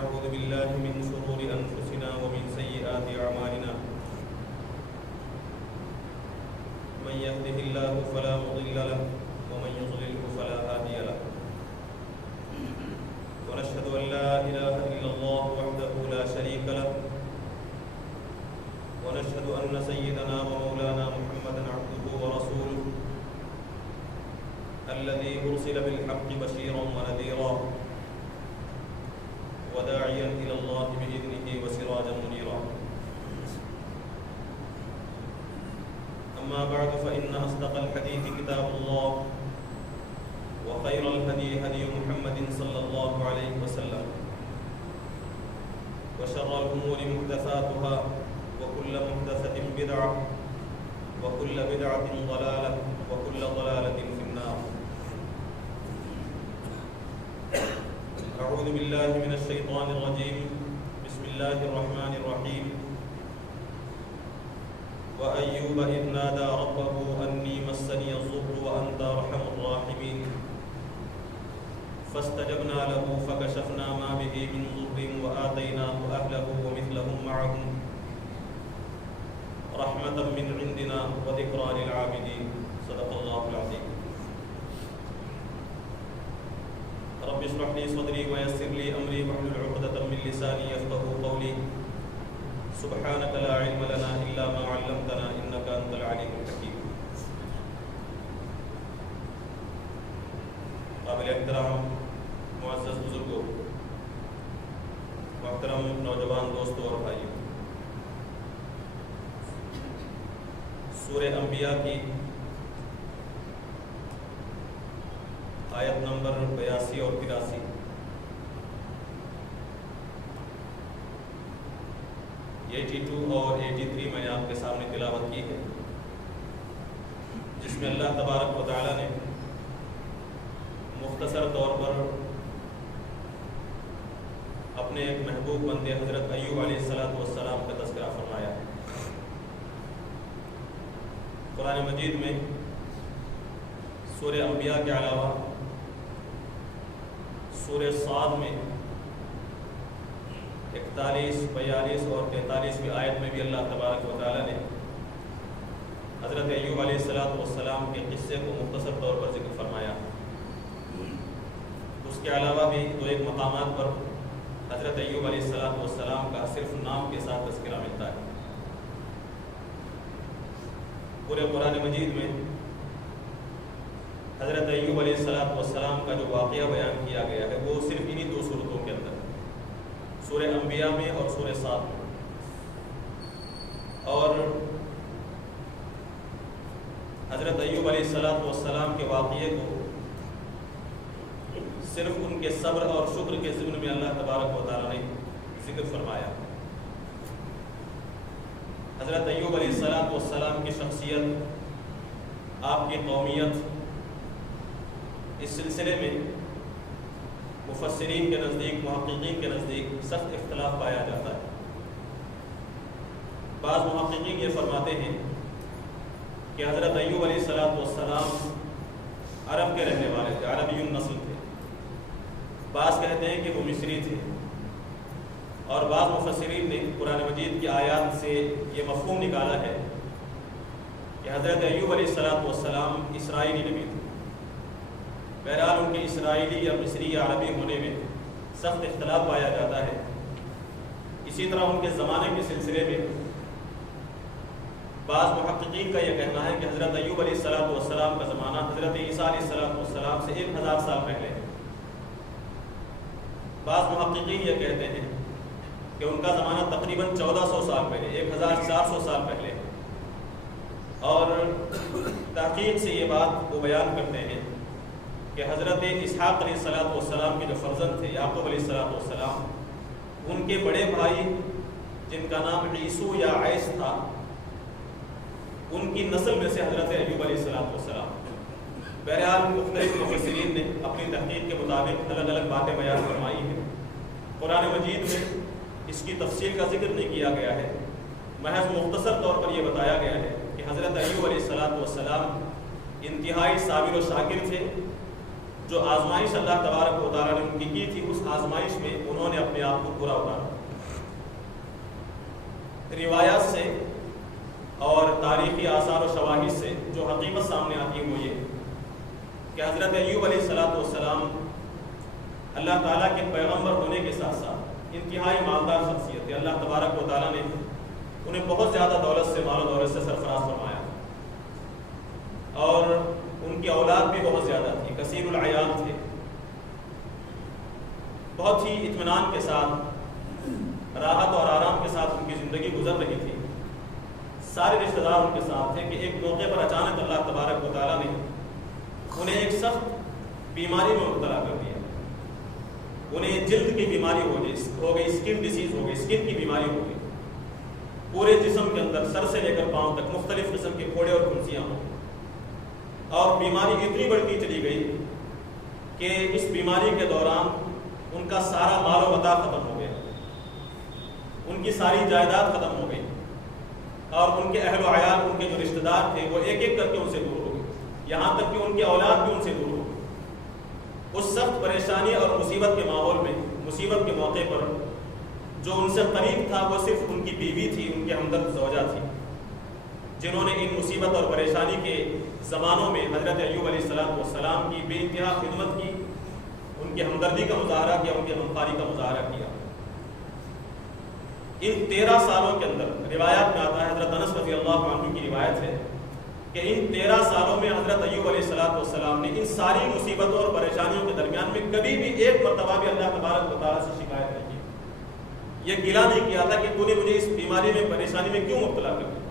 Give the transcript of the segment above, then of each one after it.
ونعوذ بالله من شرور أنفسنا ومن سيئات أعمالنا من يهده الله فلا مضل له ومن يضلله فلا هادي له ونشهد أن لا إله إلا الله وحده لا شريك له ونشهد أن سيدنا ومولانا محمدا عبده ورسوله الذي أرسل بالحق بشيرا ونذيرا وداعيا إلى الله بإذنه وسراجا منيرا أما بعد فإن أصدق الحديث كتاب الله وخير الهدي هدي محمد صلى الله عليه وسلم وشر الأمور محدثاتها وكل محدثة بدعة وكل بدعة ضلالة وكل ضلالة في النار. أعوذ بالله من الشيطان الرجيم. بسم الله الرحمن الرحيم. وأيوب إذ نادى ربه أني مسني الضر وأنت أرحم الراحمين فاستجبنا له فكشفنا ما به من ضر وآتيناه أهله ومثلهم معهم رحمة من عندنا وذكرى للعابدين. صدق الله العظيم. رب اشرح لي صدري ويسر لي أمري واحلل عقدة من لساني يفقهوا قولي. سبحانك لا علم لنا إلا ما علمتنا إنك أنت العليم الحكيم. قابل احترام معزز بزرگوں، محترم نوجوان دوستوں اور بھائیوں، سورہ انبیاء کی آیت نمبر 82 اور 83 82 اور 83 میں نے آپ کے سامنے تلاوت کی ہے، جس میں اللہ تبارک و تعالی نے مختصر طور پر اپنے ایک محبوب بندے حضرت ایوب علیہ السلام کا تذکرہ فرمایا ہے۔ قرآن مجید میں سورہ انبیاء کے علاوہ سورہ صاد میں 41، 42 اور 43ویں آیت میں بھی اللہ تبارک و تعالی نے حضرت ایوب علیہ السلام کے قصے کو مختصر طور پر ذکر فرمایا۔ اس کے علاوہ بھی دو ایک مقامات پر حضرت ایوب علیہ السلام کا صرف نام کے ساتھ تذکرہ ملتا ہے۔ پورے قرآن مجید میں حضرت ایوب علیہ السلام کا جو واقعہ بیان کیا گیا ہے وہ صرف انہی دو صورتوں کے اندر، سورہ انبیاء میں اور سورہ صاد میں۔ اور حضرت ایوب علیہ السلام کے واقعے کو صرف ان کے صبر اور شکر کے ضمن میں اللہ تبارک و تعالی نے ذکر فرمایا۔ حضرت ایوب علیہ السلام کی شخصیت، آپ کی قومیت، اس سلسلے میں مفسرین کے نزدیک، محققین کے نزدیک سخت اختلاف پایا جاتا ہے۔ بعض محققین یہ فرماتے ہیں کہ حضرت ایوب علیہ السلام عرب کے رہنے والے تھے، عربی النسل تھے۔ بعض کہتے ہیں کہ وہ مصری تھے، اور بعض مفسرین نے قرآن مجید کی آیات سے یہ مفہوم نکالا ہے کہ حضرت ایوب علیہ السلام اسرائیلی نبی تھے۔ بہرحال ان کے اسرائیلی یا مصری یا عربی ہونے میں سخت اختلاف پایا جاتا ہے۔ اسی طرح ان کے زمانے کے سلسلے میں بعض محققین کا یہ کہنا ہے کہ حضرت ایوب علیہ السلام کا زمانہ حضرت عیسیٰ علیہ السلام سے 1000 سال پہلے ہے۔ بعض محققین یہ کہتے ہیں کہ ان کا زمانہ تقریباً 1400 سال پہلے، 1400 سال پہلے۔ اور تحقیق سے یہ بات وہ بیان کرتے ہیں کہ حضرت اسحاق علیہ السلام کے جو فرزند تھے، یعقوب علیہ السلام، ان کے بڑے بھائی جن کا نام عیسو یا عیس تھا، ان کی نسل میں سے حضرت ایوب علیہ السلام۔ بہرحال مختلف مفسرین نے اپنی تحقیق کے مطابق الگ الگ باتیں بیان فرمائی ہیں۔ قرآن مجید میں اس کی تفصیل کا ذکر نہیں کیا گیا ہے، محض مختصر طور پر یہ بتایا گیا ہے کہ حضرت ایوب علیہ السلام انتہائی صابر و شاکر تھے، جو آزمائش اللہ تبارک و تعالیٰ نے ان کی تھی، اس آزمائش میں انہوں نے اپنے آپ کو پورا اتارا۔ روایات سے اور تاریخی آثار و شواہد سے جو حقیقت سامنے آتی ہے وہ یہ کہ حضرت ایوب علیہ السلام اللہ تعالیٰ کے پیغمبر ہونے کے ساتھ ساتھ انتہائی مالدار شخصیت ہے۔ اللہ تبارک و تعالیٰ نے انہیں بہت زیادہ دولت سے، مال و دولت سے سرفراز فرمایا، اور ان کی اولاد بھی بہت زیادہ تھی، کثیر العیال تھے، بہت ہی اطمینان کے ساتھ، راحت اور آرام کے ساتھ ان کی زندگی گزر رہی تھی۔ سارے رشتہ دار ان کے ساتھ تھے کہ ایک موقع پر اچانک اللہ تبارک و تعالیٰ نے انہیں ایک سخت بیماری میں مبتلا کر دیا۔ انہیں جلد کی بیماری ہو گئی، اسکن ڈیزیز ہو گئی، اسکن کی بیماری ہو گئی، پورے جسم کے اندر سر سے لے کر پاؤں تک مختلف قسم کے پھوڑے اور پھنسیاں ہوں، اور بیماری اتنی بڑھتی چلی گئی کہ اس بیماری کے دوران ان کا سارا مال و متاع ختم ہو گیا، ان کی ساری جائیداد ختم ہو گئی، اور ان کے اہل و عیال، ان کے جو رشتہ دار تھے وہ ایک ایک کر کے ان سے دور ہو گئے، یہاں تک کہ ان کی اولاد بھی ان سے دور ہو گئی۔ اس سخت پریشانی اور مصیبت کے ماحول میں، مصیبت کے موقع پر جو ان سے قریب تھا وہ صرف ان کی بیوی تھی، ان کے ہمدرد زوجہ تھی، جنہوں نے ان مصیبت اور پریشانی کے زمانوں میں حضرت ایوب علیہ السلام کی بے انتہا خدمت کی، ان کی ہمدردی کا مظاہرہ کیا، ان کی غمخواری کا مظاہرہ کیا۔ ان 13 سالوں کے اندر روایات میں آتا ہے، حضرت انس رضی اللہ عنہ کی روایت ہے کہ ان 13 سالوں میں حضرت ایوب علیہ السلام نے ان ساری مصیبتوں اور پریشانیوں کے درمیان میں کبھی بھی ایک مرتبہ بھی اللہ تبارک و تعالیٰ سے شکایت نہیں کی، یہ گلہ نہیں کیا تھا کہ تو نے مجھے اس بیماری میں، پریشانی میں کیوں مبتلا کر دیا،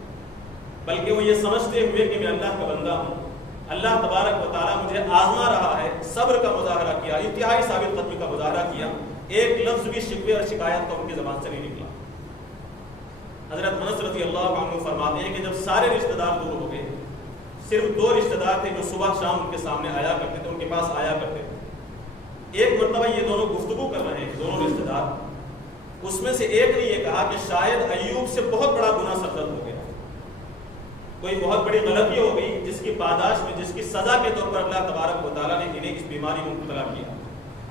بلکہ وہ یہ سمجھتے ہوئے کہ میں اللہ کا بندہ ہوں، اللہ تبارک و تعالیٰ مجھے آزما رہا ہے، صبر کا مظاہرہ کیا، انتہائی ثابت قدمی کا مظاہرہ کیا، ایک لفظ بھی شکوے اور شکایت کا ان کی زبان سے نہیں نکلا۔ حضرت انس رضی اللہ عنہ فرماتے ہیں کہ جب سارے رشتہ دار دور ہو گئے، صرف 2 رشتہ دار تھے جو صبح شام ان کے سامنے آیا کرتے تھے، ان کے پاس آیا کرتے تھے۔ ایک مرتبہ یہ دونوں گفتگو کر رہے ہیں، دونوں رشتہ دار، اس میں سے ایک نے یہ کہا کہ شاید ایوب سے بہت بڑا گناہ سرزد ہو گیا، کوئی بہت بڑی غلطی ہو گئی جس کی پاداش میں، جس کی سزا کے طور پر اللہ تبارک و تعالیٰ نے انہیں اس بیماری میں مبتلا کیا۔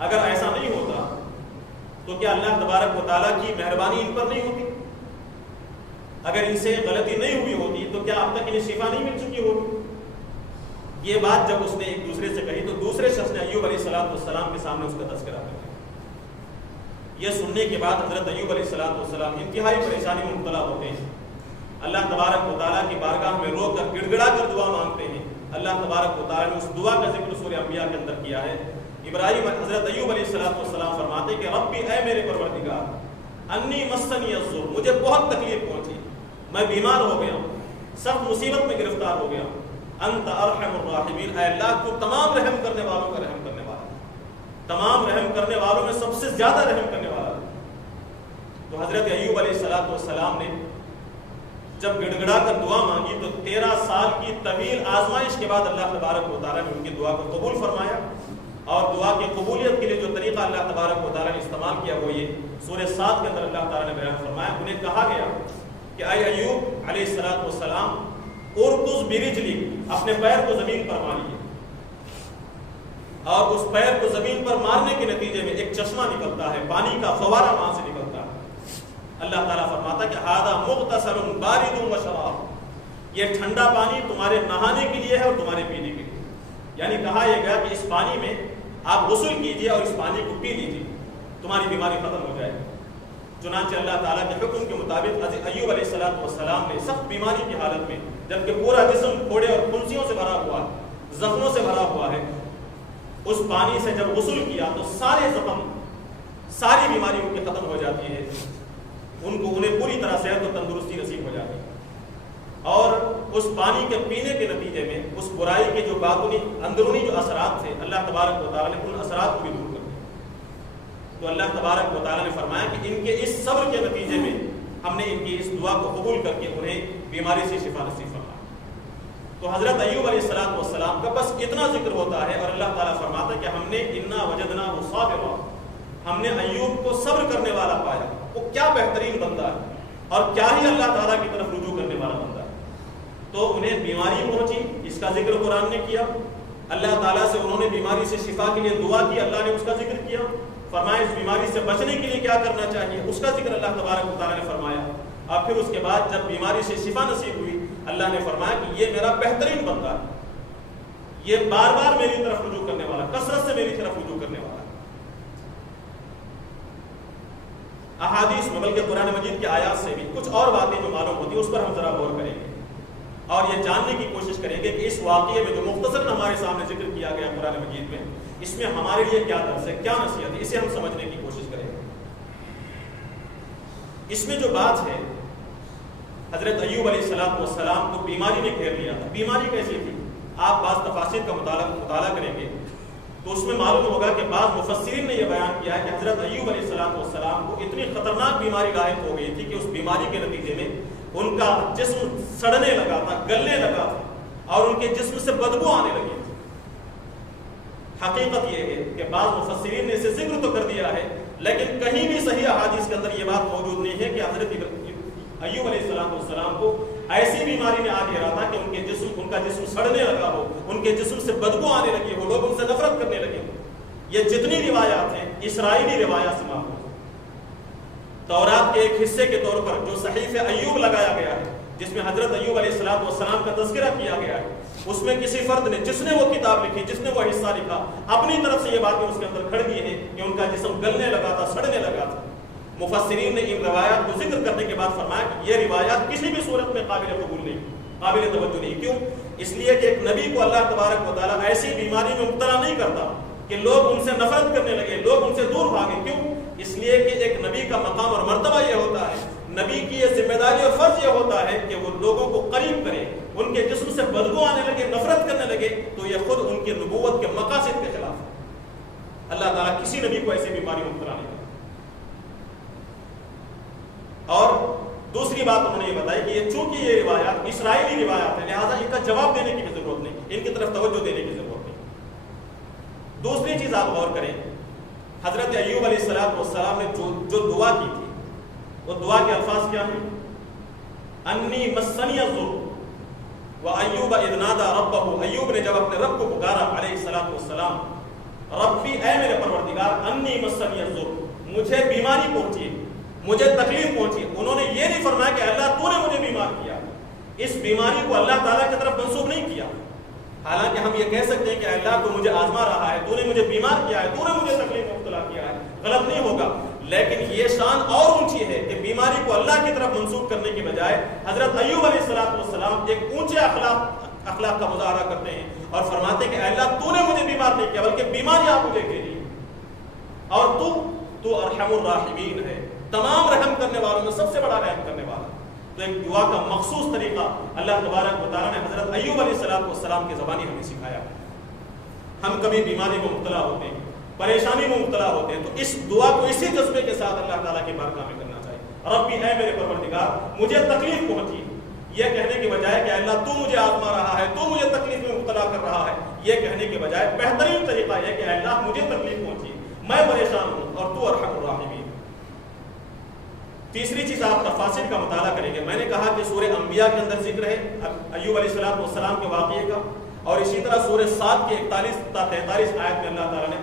اگر ایسا نہیں ہوتا تو کیا اللہ تبارک و تعالیٰ کی مہربانی ان پر نہیں ہوتی؟ اگر ان سے غلطی نہیں ہوئی ہوتی تو کیا اب تک انہیں شفا نہیں مل چکی ہوتی؟ یہ بات جب اس نے ایک دوسرے سے کہی تو دوسرے شخص نے ایوب علیہ السلام کے سامنے اس کا تذکرہ کر دیا۔ یہ سننے کے بعد حضرت ایوب علیہ السلام انتہائی پریشانی میں مبتلا ہوتے ہیں، اللہ تبارک و تعالیٰ کی بارگاہ میں رو کر گڑ گڑا کر دعا مانگتے ہیں۔ اللہ تبارک و تعالیٰ نے اس دعا کا ذکر سورہ انبیاء کے اندر کیا ہے۔ حضرت ایوب علیہ السلام فرماتے کہ ربی، اے میرے پروردگار، انی مسنی الضر، مجھے بہت تکلیف پہنچی، میں بیمار ہو گیا ہوں، سخت مصیبت میں گرفتار ہو گیا ہوں، انت ارحم الراحمین، اے اللہ تو تمام رحم کرنے والوں کا رحم کرنے والا، تمام رحم کرنے والوں میں سب سے زیادہ رحم کرنے والا۔ تو حضرت ایوب علیہ السلام نے جب گڑ گڑا کر دعا مانگی تو 13 سال کی طویل آزمائش کے بعد اللہ تبارک و تعالیٰ نے ان کی دعا کو قبول فرمایا، اور دعا کی قبولیت کے لیے جو طریقہ اللہ تبارک و تعالیٰ نے استعمال کیا وہ یہ سورہ 7 کے اندر اللہ تعالیٰ نے بیان فرمایا۔ انہیں کہا گیا کہ اے ایوب علیہ السلام، ارکض برجلک، اپنے پیر کو زمین پر ماریے، اور اس پیر کو زمین پر مارنے کے نتیجے میں ایک چشمہ نکلتا ہے، پانی کا فوارہ وہاں سے نکلتا ہے۔ اللہ تعالیٰ فرماتا کہ ھذا مغتسل بارد و شراب، یہ ٹھنڈا پانی تمہارے نہانے کے لیے ہے اور تمہارے پینے کے لیے، یعنی کہا یہ گیا کہ اس پانی میں آپ غسل کیجئے اور اس پانی کو پی لیجئے، تمہاری بیماری ختم ہو جائے۔ چنانچہ اللہ تعالیٰ کے حکم کے مطابق ایوب علیہ السلام نے سخت بیماری کی حالت میں، جبکہ پورا جسم پھوڑے اور پھنسیوں سے بھرا ہوا، زخموں سے بھرا ہوا ہے، اس پانی سے جب غسل کیا تو سارے زخم، ساری بیماری ان کی ختم ہو جاتی ہے، انہیں پوری طرح صحت و تندرستی نصیب ہو جاتی ہے۔ اور اس پانی کے پینے کے نتیجے میں اس برائی کے جو باطنی اندرونی جو اثرات تھے، اللہ تبارک و تعالیٰ نے ان اثرات کو بھی دور کر دیا۔ تو اللہ تبارک و تعالیٰ نے فرمایا کہ ان کے اس صبر کے نتیجے میں ہم نے ان کی اس دعا کو قبول کر کے انہیں بیماری سے شفا نصیب فرمایا۔ تو حضرت ایوب علیہ السلام کا بس اتنا ذکر ہوتا ہے، اور اللہ تعالیٰ فرماتا ہے کہ ہم نے انا وجدناہ صابرا، ہم نے ایوب کو صبر کرنے والا پایا۔ وہ کیا بہترین بندہ ہے اور کیا ہی اللہ تعالیٰ کی طرف رجوع کرنے والا بندہ ہے۔ تو انہیں بیماری پہنچی، اس کا ذکر قرآن نے کیا، اللہ تعالیٰ سے انہوں نے بیماری سے شفا کے لیے دعا کی، اللہ نے اس کا ذکر کیا، فرمایا اس بیماری سے بچنے کے لیے کیا کرنا چاہیے، اس کا ذکر اللہ تبارک و تعالیٰ نے فرمایا. اور پھر اس کے بعد جب بیماری سے شفا نصیب ہوئی، اللہ نے فرمایا کہ یہ میرا بہترین بندہ ہے، یہ بار بار میری طرف رجوع کرنے والا، کثرت سے میری طرف رجوع کرنے والا. احادیث میں بلکہ قرآن مجید کے آیات سے بھی کچھ اور باتیں جو معلوم ہوتی ہیں اس پر ہم ذرا غور کریں گے اور یہ جاننے کی کوشش کریں گے کہ اس واقعے میں جو مختصراً ہمارے سامنے ذکر کیا گیا قرآن مجید میں، اس میں ہمارے لیے کیا درس ہے، کیا نصیحت ہے، اسے ہم سمجھنے کی کوشش کریں گے. اس میں جو بات ہے، حضرت ایوب علیہ السلام کو بیماری نے گھیر لیا تھا. بیماری کیسی تھی؟ آپ بعض تفاسیر کا مطالعہ کریں گے تو اس میں معلوم ہوگا کہ بعض مفسرین نے یہ بیان کیا ہے کہ حضرت ایوب علیہ السلام کو اتنی خطرناک بیماری لاحق ہو گئی تھی کہ اس بیماری کے نتیجے میں ان کا جسم سڑنے لگا تھا، گلنے لگا تھا اور ان کے جسم سے بدبو آنے لگی تھی. حقیقت یہ ہے کہ بعض مفسرین نے اسے ذکر تو کر دیا ہے لیکن کہیں بھی صحیح احادیث کے اندر یہ بات موجود نہیں ہے کہ حضرت ایوب علیہ السلام کو ایسی بیماری نے آ گھیرا تھا کہ ان کا جسم سڑنے لگا ہو، ان کے جسم سے بدبو آنے لگی ہو، لوگ ان سے نفرت کرنے لگے ہو. یہ جتنی روایات ہیں اسرائیلی روایات سے معلوم. تورات کے ایک حصے کے طور پر جو صحیفہ ایوب لگایا گیا ہے، جس میں حضرت ایوب علیہ السلام کا تذکرہ کیا گیا ہے، اس میں کسی فرد نے جس نے وہ کتاب لکھی، جس نے وہ حصہ لکھا، اپنی طرف سے یہ باتیں اس کے اندر کھڑ گئی ہیں کہ ان کا جسم گلنے لگا تھا، سڑنے لگا تھا. مفسرین نے ان روایات کو ذکر کرنے کے بعد فرمایا کہ یہ روایات کسی بھی صورت میں قابل قبول نہیں، قابل توجہ نہیں. کیوں؟ اس لیے کہ ایک نبی کو اللہ تبارک و تعالیٰ ایسی بیماری میں مبتلا نہیں کرتا کہ لوگ ان سے نفرت کرنے لگے، لوگ ان سے دور بھاگے. کیوں؟ اس لیے کہ ایک نبی کا مقام اور مرتبہ یہ ہوتا ہے، نبی کی یہ ذمہ داری اور فرض یہ ہوتا ہے کہ وہ لوگوں کو قریب کرے. ان کے جسم سے بدبو آنے لگے، نفرت کرنے لگے تو یہ خود ان کی نبوت کے مقاصد کے خلاف ہے. اللہ تعالیٰ کسی نبی کو ایسی بیماری میں مبتلا نہیں کرتا. اور دوسری بات انہوں نے یہ بتائی کہ یہ چونکہ یہ روایات اسرائیلی روایات ہیں لہٰذا ان کا جواب دینے کی بھی ضرورت نہیں، ان کی طرف توجہ دینے کی ضرورت نہیں. دوسری چیز آپ غور کریں، حضرت ایوب علیہ السلام نے جو دعا کی تھی وہ دعا کے الفاظ کیا ہیں؟ انی مسنی الضر وایوب اذ نادى ربہ. ایوب نے جب اپنے رب کو پکارا علیہ السلام، ربی اے میرے پروردگار، انی مسنی الضر، مجھے بیماری پہنچی ہے، مجھے تکلیف پہنچی. انہوں نے یہ نہیں فرمایا کہ اللہ تو نے مجھے بیمار کیا، اس بیماری کو اللہ تعالیٰ کی طرف منسوب نہیں کیا. حالانکہ ہم یہ کہہ سکتے ہیں کہ اللہ تو مجھے آزما رہا ہے، تو نے مجھے بیمار کیا ہے، تو نے مجھے تکلیف میں مبتلا کیا ہے، غلط نہیں ہوگا. لیکن یہ شان اور اونچی ہے کہ بیماری کو اللہ کی طرف منسوب کرنے کے بجائے حضرت ایوب علیہ السلام ایک اونچے اخلاق کا مظاہرہ کرتے ہیں اور فرماتے ہیں کہ اللہ تو نے مجھے بیمار نہیں کیا بلکہ بیماری آپ مجھے گھیری اور تو ارحم الراحمین ہے، تمام رحم کرنے والوں میں سب سے بڑا رحم کرنے والا. تو ایک دعا کا مخصوص طریقہ اللہ تبارک و تعالیٰ نے حضرت ایوب علیہ السلام کی زبانی ہمیں سکھایا. ہم کبھی بیماری میں مبتلا ہوتے ہیں، پریشانی میں مبتلا ہوتے ہیں تو اس دعا کو اسی جذبے کے ساتھ اللہ تعالیٰ کی بارگاہ میں کرنا چاہیے. ربی اے میرے پروردگار مجھے تکلیف پہنچی، یہ کہنے کے بجائے کہ اللہ تو مجھے آزما رہا ہے، تو مجھے تکلیف میں مبتلا کر رہا ہے، یہ کہنے کے بجائے بہترین طریقہ یہ کہ اللہ مجھے تکلیف پہنچی، میں پریشان ہوں اور تو ارحم الراحمین. تیسری چیز آپ تفاسیر کا مطالعہ کریں گے. میں نے کہا کہ سورہ انبیاء کے اندر ذکر ہے ایوب علیہ السلام کے واقعے کا، اور اسی طرح سورہ 7 کے 41 تا 43 آیت میں اللہ تعالیٰ نے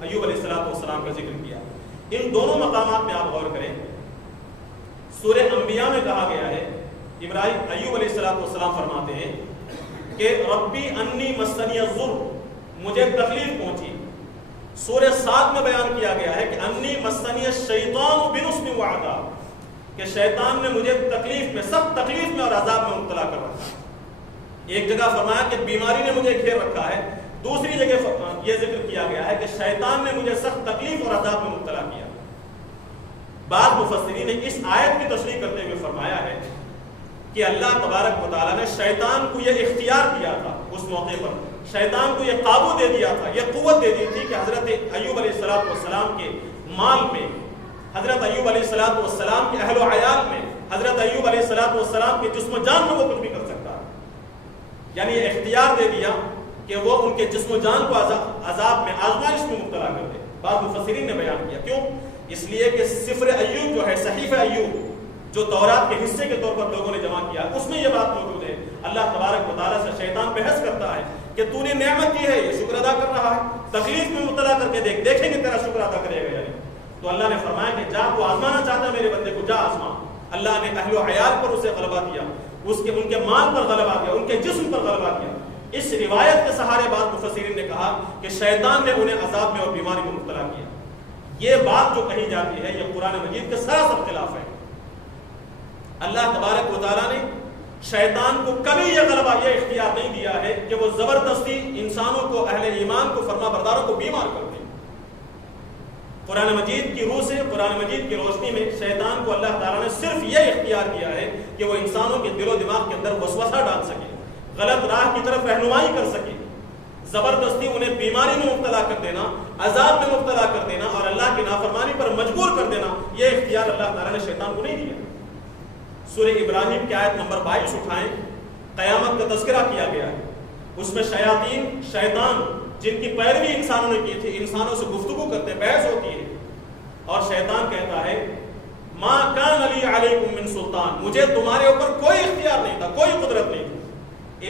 ایوب علیہ السلام کا ذکر کیا. ان دونوں مقامات میں آپ غور کریں. سورہ انبیاء میں کہا گیا ہے، ایوب علیہ السلام فرماتے ہیں کہ ربی انی مسنی الضر، مجھے تکلیف پہنچی. سورہ 7 میں بیان کیا گیا ہے کہ انی مسنی الشیطان بنصب وعذاب، کہ شیطان نے مجھے تکلیف میں، سخت تکلیف میں اور عذاب میں مبتلا کر رکھا. ایک جگہ فرمایا کہ بیماری نے مجھے گھیر رکھا ہے، دوسری جگہ یہ ذکر کیا گیا ہے کہ شیطان نے مجھے سخت تکلیف اور عذاب میں مبتلا کیا. بعض مفسرین نے اس آیت کی تشریح کرتے ہوئے فرمایا ہے کہ اللہ تبارک و تعالیٰ نے شیطان کو یہ اختیار دیا تھا، اس موقع پر شیطان کو یہ قابو دے دیا تھا، یہ قوت دے دی تھی کہ حضرت ایوب علیہ السلام کے مال میں، حضرت ایوب علیہ السلام کے اہل و عیال میں، حضرت ایوب علیہ السلام کے جسم و جان میں وہ کچھ بھی کر سکتا ہے. یعنی یہ اختیار دے دیا کہ وہ ان کے جسم و جان کو عذاب میں، آزمائش میں مبتلا کر دے. بعض مفسرین نے بیان کیا. کیوں؟ اس لیے کہ سفر ایوب جو ہے، صحیفہ ایوب جو تورات کے حصے کے طور پر لوگوں نے جمع کیا، اس میں یہ بات موجود ہے. اللہ تبارک و تعالیٰ سے شیطان بحث کرتا ہے کہ تو نے نعمت کی ہے یہ شکر ادا کر رہا ہے، تکلیف میں مبتلا کر کے دیکھ، دیکھیں گے تیرا شکر ادا کرے گا یا نہیں۔ تو اللہ نے فرمایا کہ جا، وہ آزمانا چاہتا ہے میرے بندے کو، جا آزما۔ اللہ نے اہل و عیال پر اسے غلبہ دیا، ان کے مال پر غلبہ دیا، ان کے جسم پر غلبہ دیا۔ اس روایت کے سہارے بعد مفسرین نے کہا کہ شیطان نے انہیں عذاب میں اور بیماری میں مبتلا کیا۔ یہ بات جو کہی جاتی ہے یہ قرآن مجید کے سراسر خلاف ہے۔ اللہ تبارک و تعالیٰ نے شیطان کو کبھی یہ غلبہ، یہ اختیار نہیں دیا ہے کہ وہ زبردستی انسانوں کو، اہل ایمان کو، فرما برداروں کو بیمار کر دے۔ قرآن مجید کی روح سے، قرآن مجید کی روشنی میں شیطان کو اللہ تعالیٰ نے صرف یہ اختیار کیا ہے کہ وہ انسانوں کے دل و دماغ کے اندر وسوسہ ڈال سکے، غلط راہ کی طرف رہنمائی کر سکے، زبردستی انہیں بیماری میں مبتلا کر دینا، عذاب میں مبتلا کر دینا اور اللہ کی نافرمانی پر مجبور کر دینا، یہ اختیار اللہ تعالیٰ نے شیطان کو نہیں دیا۔ سورہ ابراہیم کی آیت نمبر 22 اٹھائیں، قیامت کا تذکرہ کیا گیا ہے، اس میں شیاطین، شیطان جن کی پیروی انسانوں نے کی تھی، انسانوں سے گفتگو کرتے، بحث ہوتی ہے اور شیطان کہتا ہے ما کان علی علیکم من سلطان، مجھے تمہارے اوپر کوئی اختیار نہیں تھا، کوئی قدرت نہیں تھی،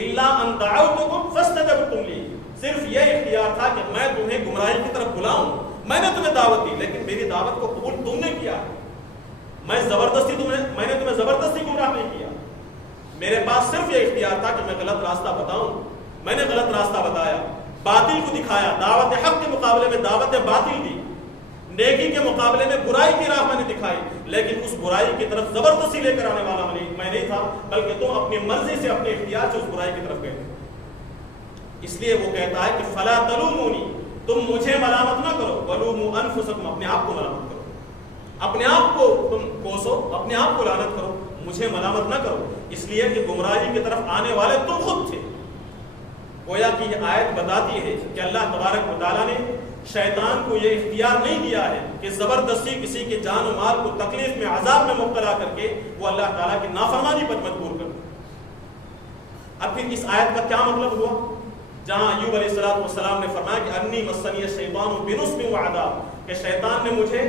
الا ان دعوتکم فاستجبتم لی، صرف یہ اختیار تھا کہ میں تمہیں گمراہی کی طرف بلاؤں، میں نے تمہیں دعوت دی لیکن میری دعوت کو قبول تم نے کیا، میں نے تمہیں زبردستی گمراہ نہیں کیا، میرے پاس صرف یہ اختیار تھا کہ میں غلط راستہ بتاؤں، میں نے غلط راستہ بتایا، باطل کو دکھایا، دعوت حق کے مقابلے میں دعوت باطل دی، نیکی کے مقابلے میں برائی کی راہ میں نے دکھائی، لیکن اس برائی کی طرف زبردستی لے کر آنے والا میں نہیں تھا، بلکہ تم اپنی مرضی سے، اپنے اختیار سے اس برائی کی طرف گئے تھے۔ اس لیے وہ کہتا ہے کہ فلا تلومونی، تم مجھے ملامت نہ کرو، ولوموا انفسکم، اپنے آپ کو ملامت کرو، اپنے آپ کو تم کوسو، اپنے آپ کو لعنت کرو، مجھے ملامت نہ کرو، اس لیے کہ گمراہی کی طرف آنے والے تم خود تھے۔ گویا کہ یہ آیت بتاتی ہے کہ اللہ تبارک و تعالیٰ نے شیطان کو یہ اختیار نہیں دیا ہے کہ زبردستی کسی کے جان و مال کو تکلیف میں، عذاب میں مبتلا کر کے وہ اللہ تعالیٰ کی نافرمانی پر مجبور کر دے۔ اب پھر اس آیت کا کیا مطلب ہوا؟ جہاں ایوب علیہ السلام نے فرمایا کہ انی مسنی الشیطان بنصب وعذاب، کہ شیطان نے مجھے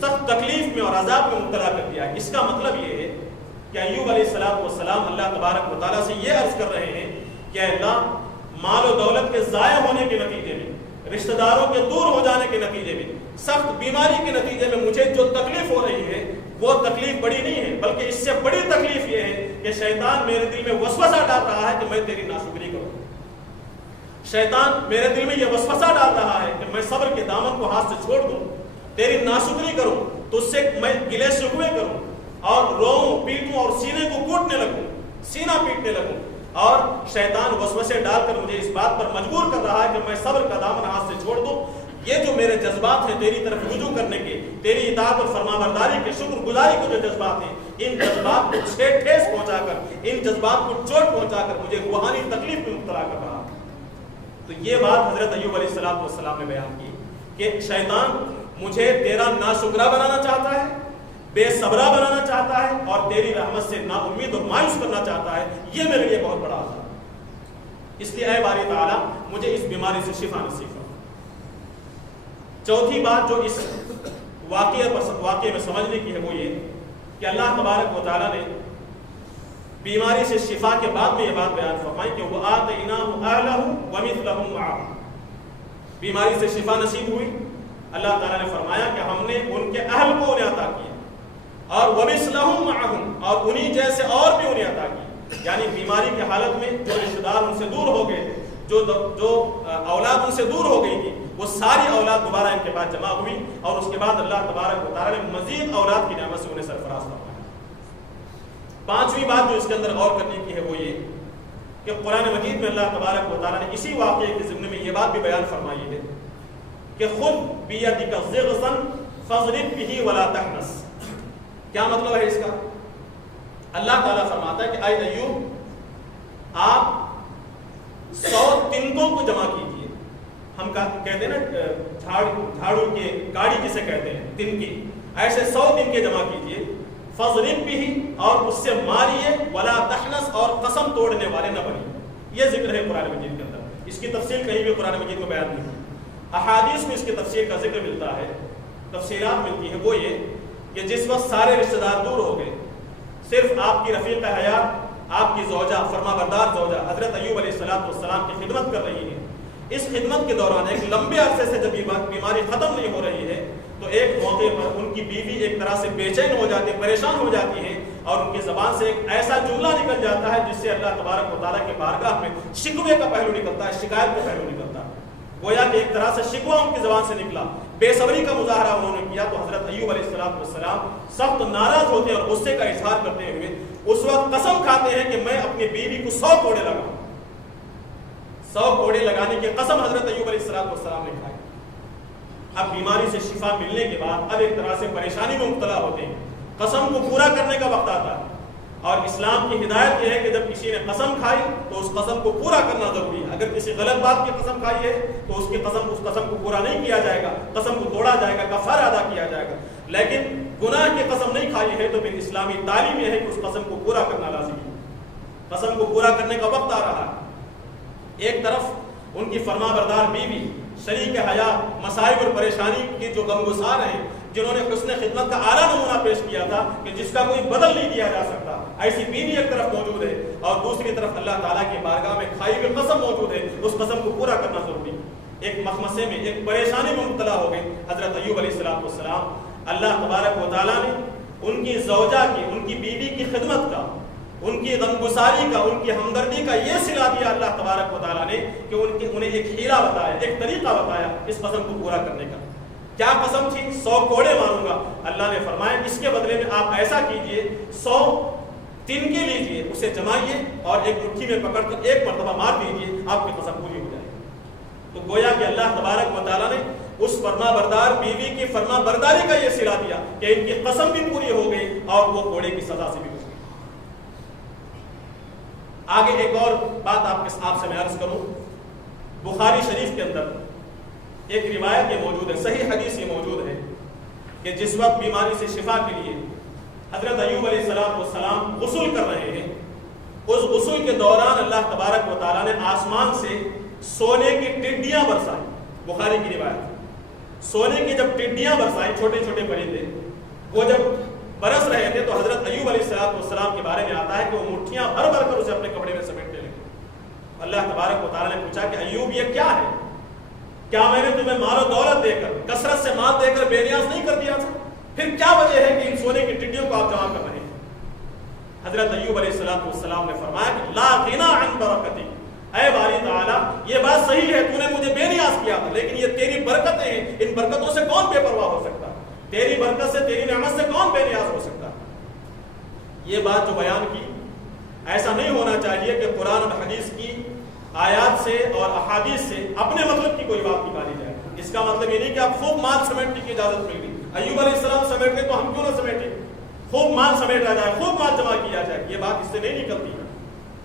سخت تکلیف میں اور عذاب میں مبتلا کر دیا۔ اس کا مطلب یہ ہے کہ ایوب علیہ السلام اللہ تبارک و تعالیٰ سے یہ عرض کر رہے ہیں کہ اللہ، مال و دولت کے ضائع ہونے کے نتیجے میں، رشتہ داروں کے دور ہو جانے کے نتیجے میں، سخت بیماری کے نتیجے میں مجھے جو تکلیف ہو رہی ہے وہ تکلیف بڑی نہیں ہے، بلکہ اس سے بڑی تکلیف یہ ہے کہ شیطان میرے دل میں وسوسہ ڈال رہا ہے کہ میں تیری ناشکری کروں، شیطان میرے دل میں یہ وسوسہ ڈال رہا ہے کہ میں صبر کے دامن کو ہاتھ سے چھوڑ دوں، تیری ناشکری کروں، تجھ سے میں گلے شکوے کروں اور روؤں پیٹوں اور سینے کو کوٹنے لگوں، سینہ پیٹنے لگوں، اور شیطان وسوسے ڈال کر مجھے اس بات پر مجبور کر رہا ہے کہ میں صبر کا دامن ہاتھ سے چھوڑ دوں۔ یہ جو میرے جذبات ہیں تیری طرف رجوع کرنے کے، تیری اطاعت اور فرما برداری کے، شکر گزاری کے جو جذبات ہیں، ان جذبات کو ٹھیس پہنچا کر، ان جذبات کو چوٹ پہنچا کر مجھے روحانی تکلیف میں مبتلا کر رہا۔ تو یہ بات حضرت ایوب علیہ السلام نے بیان کی کہ شیطان مجھے تیرا ناشکرا بنانا چاہتا ہے، بے صبرا بنانا چاہتا ہے اور تیری رحمت سے نا امید اور مایوس کرنا چاہتا ہے، یہ میرے لیے بہت بڑا عذاب ہے۔ اس لیے اے باری تعالیٰ مجھے اس بیماری سے شفا نصیب فرما۔ چوتھی بات جو اس واقعے میں سمجھنے کی ہے وہ یہ کہ اللہ تبارک و تعالیٰ نے بیماری سے شفا کے بعد میں یہ بات بیان فرمائی کہ وَآتَيْنَاهُ أَهْلَهُ وَمِثْلَهُمْ مَعَهُمْ، بیماری سے شفا نصیب ہوئی، اللہ تعالیٰ نے فرمایا کہ ہم نے ان کے اہل کو انہیں عطا کیا اور وَمِثْلَهُمْ مَعَهُمْ، اور انہی جیسے اور بھی انہیں عطا کی، یعنی بیماری کی حالت میں جو رشتہ دار ان سے دور ہو گئے تھے، جو اولاد ان سے دور ہو گئی تھی، وہ ساری اولاد دوبارہ ان کے بعد جمع ہوئی اور اس کے بعد اللہ تبارک و تعالیٰ نے مزید اولاد کی نعمت سے انہیں سرفراز فرمایا۔ پانچویں بات جو اس کے اندر غور کرنے کی ہے وہ یہ کہ قرآن مجید میں اللہ تبارک و تعالیٰ نے اسی واقعے کے ضمن میں یہ بات بھی بیان فرمائی ہے کہ خُذْ بِيَدِكَ ضِغْثًا فَاضْرِبْ بِهِ وَلَا تَحْنَثْ۔ کیا مطلب ہے اس کا؟ اللہ تعالیٰ فرماتا ہے کہ اے ایوب، آپ 100 تنکوں کو جمع کیجئے۔ ہم کہتے ہیں نا جھاڑو کے گاڑی جسے کہتے ہیں، تنکی، ایسے 100 تنکے جمع کیجئے، فَاضْرِبْ بِهِ، اور اس سے ماریے، وَلَا تَحْنَثْ، اور قسم توڑنے والے نہ بنیے۔ یہ ذکر ہے قرآن مجید کے اندر، اس کی تفصیل کہیں بھی قرآن مجید میں بیان نہیں ہے۔ احادیث میں اس کی تفصیل کا ذکر ملتا ہے، تفصیلات ملتی ہے، وہ یہ کہ جس وقت سارے رشتہ دار دور ہو گئے، صرف آپ کی رفیق حیات آپ کی زوجہ فرما بردار زوجہ حضرت ایوب علیہ السلام کی خدمت کر رہی ہے. اس خدمت کے دوران ایک لمبے عرصے سے جب بیماری ختم نہیں ہو رہی ہے تو ایک موقع پر ان کی بیوی ایک طرح سے بے چین ہو جاتی ہے, پریشان ہو جاتی ہے, اور ان کی زبان سے ایک ایسا جملہ نکل جاتا ہے جس سے اللہ تبارک و تعالیٰ کے بارگاہ میں شکوے کا پہلو نکلتا ہے, شکایت کا پہلو نکلتا ہے. گویا کہ ایک طرح سے شکوہ ان کی زبان سے نکلا, بے صبری کا مظاہرہ انہوں نے کیا. تو حضرت ایوب علیہ السلام سخت ناراض ہوتے ہیں اور غصے کا اظہار کرتے ہوئے اس وقت قسم کھاتے ہیں کہ میں اپنی بیوی کو 100 کوڑے لگاؤں. 100 کوڑے لگانے کی قسم حضرت ایوب علیہ السلام نے کھائی. اب بیماری سے شفا ملنے کے بعد اب ایک طرح سے پریشانی میں مبتلا ہوتے ہیں. قسم کو پورا کرنے کا وقت آتا ہے, اور اسلام کی ہدایت یہ ہے کہ جب کسی نے قسم کھائی تو اس قسم کو پورا کرنا ضروری ہے. اگر کسی غلط بات کی قسم کھائی ہے تو اس قسم کو پورا نہیں کیا جائے گا, قسم کو توڑا جائے گا, کفارہ ادا کیا جائے گا. لیکن گناہ کی قسم نہیں کھائی ہے تو پھر اسلامی تعلیم یہ ہے کہ اس قسم کو پورا کرنا لازمی ہے. قسم کو پورا کرنے کا وقت آ رہا ہے. ایک طرف ان کی فرما بردار بیوی شریک حیات مسائب اور پریشانی کی جو غمگسار ہیں, جنہوں نے حسن خدمت کا اعلیٰ نمونہ پیش کیا تھا کہ جس کا کوئی بدل نہیں دیا جا سکتا, ایسی بیوی ایک طرف موجود ہے, اور دوسری طرف اللہ تعالیٰ کی بارگاہ میں کھائی ہوئی قسم موجود ہے. اس قسم کو پورا کرنا ضروری ہے. ایک مخمسے میں, ایک پریشانی میں مبتلا ہو گئے حضرت ایوب علیہ السلام. اللہ تبارک و تعالیٰ نے ان کی زوجہ کی, ان کی بیوی کی خدمت کا, ان کی غمگساری کا, ان کی ہمدردی کا یہ صلہ دیا اللہ تبارک و تعالیٰ نے کہ انہیں ایک ہیلا بتایا, ایک طریقہ بتایا اس قسم کو پورا کرنے کا. کیا قسم تھی؟ 100 کوڑے ماروں گا. اللہ نے فرمایا اس کے بدلے میں آپ ایسا کیجئے, 100 تنکے لیجئے, اسے جمائیے اور ایک مٹھی میں پکڑ کر ایک مرتبہ مار دیجئے, آپ کی قسم پوری ہو جائے. تو گویا کہ اللہ تبارک و تعالیٰ نے اس فرما بردار بیوی کی فرما برداری کا یہ صلہ دیا کہ ان کی قسم بھی پوری ہو گئی اور وہ کوڑے کی سزا سے بھی بچ گئی. آگے ایک اور بات آپ سے میں عرض کروں. بخاری شریف کے اندر ایک روایت یہ موجود ہے, صحیح حدیث یہ موجود ہے کہ جس وقت بیماری سے شفا کے لیے حضرت ایوب علیہ السلام غسل کر رہے ہیں, اس غسل کے دوران اللہ تبارک و تعالیٰ نے آسمان سے سونے کی ٹڈیاں برسائی. بخاری کی روایت, سونے کی جب ٹڈیاں برسائی, چھوٹے چھوٹے پرندے, وہ جب برس رہے تھے تو حضرت ایوب علیہ السلام کے بارے میں آتا ہے کہ وہ مٹھیاں بھر بھر کر اسے اپنے کپڑے میں سمیٹنے لگے. اللہ تبارک و تعالیٰ نے پوچھا کہ ایوب یہ کیا ہے؟ کیا میں نے تمہیں مال و دولت دے کر, کثرت سے مال دے کر بے نیاز نہیں کر دیا تھا؟ پھر کیا وجہ ہے کہ ان سونے کی ٹڈیوں کو آپ جمع کر رہے ہیں؟ حضرت ایوب علیہ السلام نے فرمایا کہ لا غنی عن برکتی, اے باری تعالیٰ یہ بات صحیح ہے, تو نے مجھے بے نیاز کیا تھا, لیکن یہ تیری برکتیں ہیں, ان برکتوں سے کون بے پرواہ ہو سکتا؟ تیری برکت سے, تیری نعمت سے کون بے نیاز ہو سکتا؟ یہ بات جو بیان کی, ایسا نہیں ہونا چاہیے کہ قرآن اور حدیث کی آیات سے اور احادیث سے اپنے مطلب کی کوئی بات نکالی جائے. اس کا مطلب یہ نہیں کہ آپ خوب مال سمیٹنے کی اجازت مل گئی, ایوب علیہ السلام سمیٹے تو ہم کیوں نہ سمیٹیں, خوب مال سمیٹا جائے, خوب مال جمع کیا جائے, یہ بات اس سے نہیں نکلتی.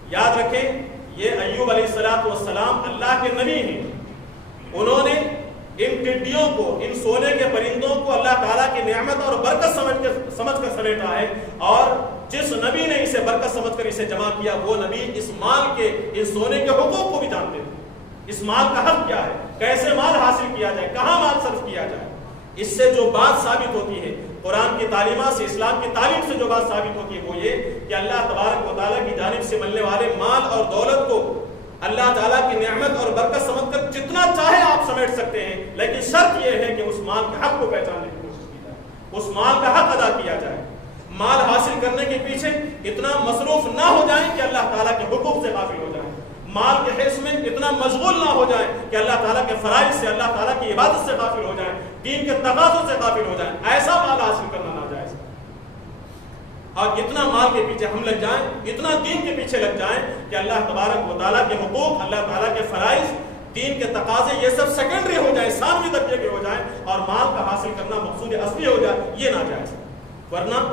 یاد رکھیں یہ ایوب علیہ السلام اللہ کے نبی ہیں. انہوں نے ان ٹڈیوں کو, ان سونے کے پرندوں کو اللہ تعالیٰ کی نعمت اور برکت سمجھ کر سمیٹا ہے, اور جس نبی نے اسے برکت سمجھ کر اسے جمع کیا وہ نبی اس مال کے, اس سونے کے حقوق کو بھی جانتے تھے. اس مال کا حق کیا ہے, کیسے مال حاصل کیا جائے, کہاں مال صرف کیا جائے. اس سے جو بات ثابت ہوتی ہے, قرآن کی تعلیمات سے, اسلام کی تعلیم سے جو بات ثابت ہوتی ہے وہ یہ کہ اللہ تبارک و تعالیٰ کی جانب سے ملنے والے مال اور دولت کو اللہ تعالیٰ کی نعمت اور برکت سمجھ کر جتنا چاہے آپ سمیٹ سکتے ہیں, لیکن شرط یہ ہے کہ اس مال کے حق کو پہچاننے کی کوشش کی جائے, اس مال کا حق ادا کیا جائے. مال حاصل کرنے کے پیچھے اتنا مصروف نہ ہو جائیں کہ اللہ تعالیٰ کے حقوق سے غافل ہو جائیں, مال کے حص میں اتنا مشغول نہ ہو جائیں کہ اللہ تعالیٰ کے فرائض سے, اللہ تعالیٰ کی عبادت سے غافل ہو جائیں, دین کے تقاضوں سے غافل ہو جائیں. ایسا مال حاصل کرنا ناجائز ہے. اور اتنا مال کے پیچھے ہم لگ جائیں, اتنا دین کے پیچھے لگ جائیں کہ اللہ تبارک و تعالیٰ کے حقوق, اللہ تعالیٰ کے فرائض, دین کے تقاضے یہ سب سیکنڈری ہو جائیں, ثانوی درجے کے ہو جائیں, اور مال کا حاصل کرنا مقصود اصلی ہو جائے, یہ ناجائز ہے. ورنہ